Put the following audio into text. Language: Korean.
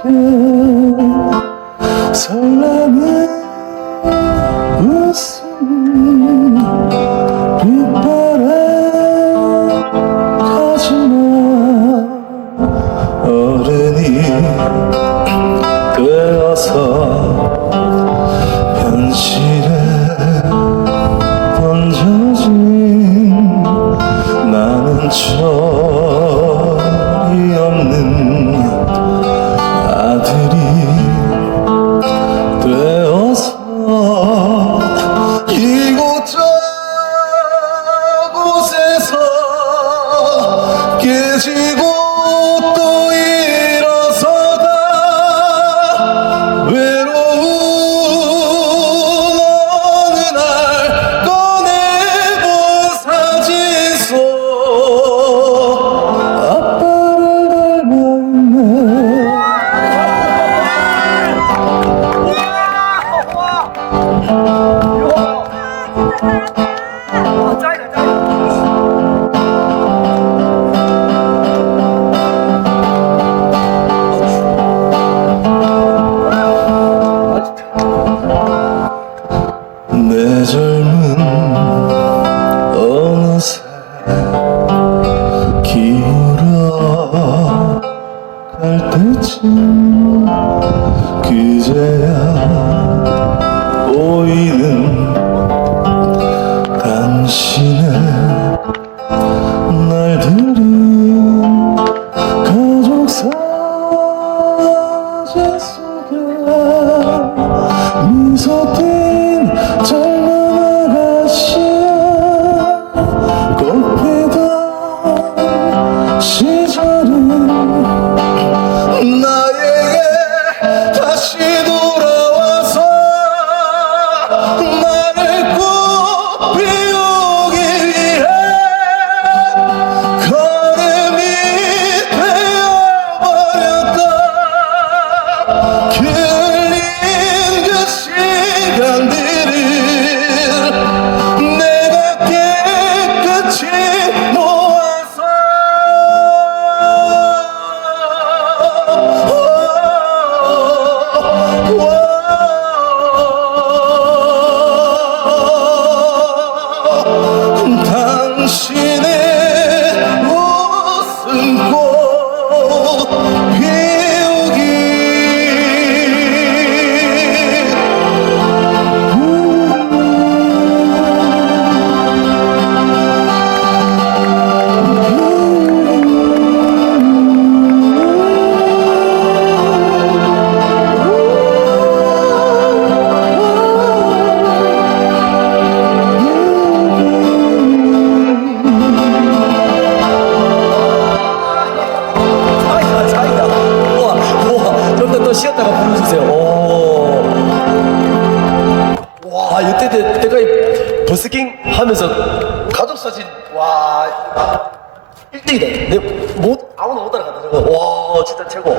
같은 설레는 웃음 빗바람 하지만 어른이 되어서 현실에 던져진 나는 저 깨지고 또 일어서다 외로운 어느 날 꺼내본 사진서 아빠를 닮았네 와, 와. 와, 짱이다, 짱이다. 내 젊은 어느새 기울어 갈 때쯤 그제야 보이는 당신의 날들이 가족 사진 속에 미소 버스킹 하면서 가족 사진 와 1등이다. 내못 아무나 못 따라간다. 저거. 와 진짜 최고